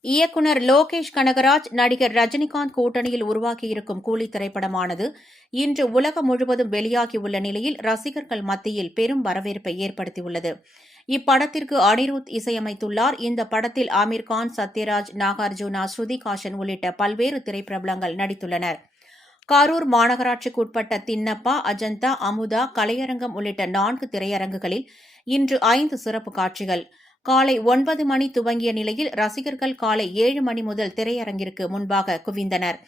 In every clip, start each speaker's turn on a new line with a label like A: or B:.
A: இயக்குனர் லோகேஷ் கனகராஜ் நடிகர் ரஜினிகாந்த் கூட்டணியில் உருவாக்கியிருக்கும் கூலி திரைப்படமானது இன்று உலகம் முழுவதும் வெளியாகியுள்ள நிலையில் ரசிகர்கள் மத்தியில் பெரும் வரவேற்பை ஏற்படுத்தியுள்ளது. இப்படத்திற்கு அனிருத் இசையமைத்துள்ளார். இந்த படத்தில் ஆமீர்கான் சத்யராஜ் நாகார்ஜுனா ஸ்ருதிகாஷன் உள்ளிட்ட பல்வேறு திரைப்பிரபலங்கள் நடித்துள்ளனர். கரூர் மாநகராட்சிக்குட்பட்ட தின்னப்பா அஜந்தா அமுதா கலையரங்கம் உள்ளிட்ட நான்கு திரையரங்குகளில் இன்று ஐந்து சிறப்பு காட்சிகள். காலை ஒன்பது மணி துவங்கிய நிலையில் ரசிகர்கள் காலை ஏழு மணி முதல் திரையரங்கிற்கு முன்பாக குவிந்தனர்.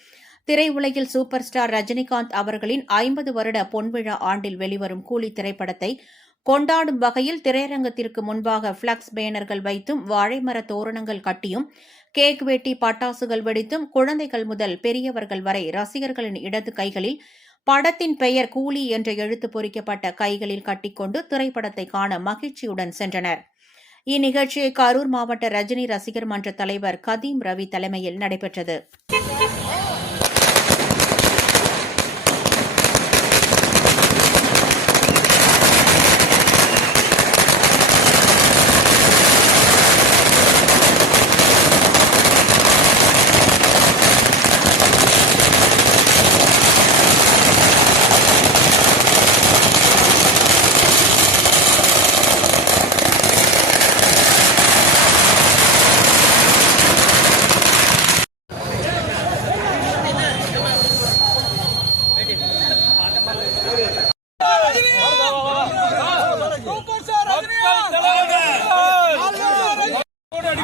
A: திரையுலகில் சூப்பர் ஸ்டார் ரஜினிகாந்த் அவர்களின் ஐம்பது வருட பொன்விழா ஆண்டில் வெளிவரும் கூலி திரைப்படத்தை கொண்டாடும் வகையில் திரையரங்கத்திற்கு முன்பாக பிளக்ஸ் பேனர்கள் வைத்தும் வாழைமர தோரணங்கள் கட்டியும் கேக் வெட்டி பட்டாசுகள் வெடித்தும் குழந்தைகள் முதல் பெரியவர்கள் வரை ரசிகர்களின் இடது கைகளில் படத்தின் பெயர் கூலி என்ற எழுத்து பொறிக்கப்பட்ட கைகளில் கட்டிக்கொண்டு திரைப்படத்தை காண மகிழ்ச்சியுடன் சென்றனர். இந்நிகழ்ச்சியை கரூர் மாவட்ட ரஜினி ரசிகர் மன்ற தலைவர் கதீம் ரவி தலைமையில் நடைபெற்றது.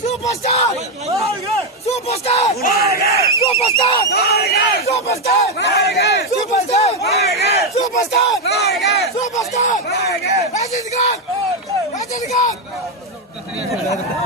B: Super star super star super star super star super star super star super star Rajinikanth Rajinikanth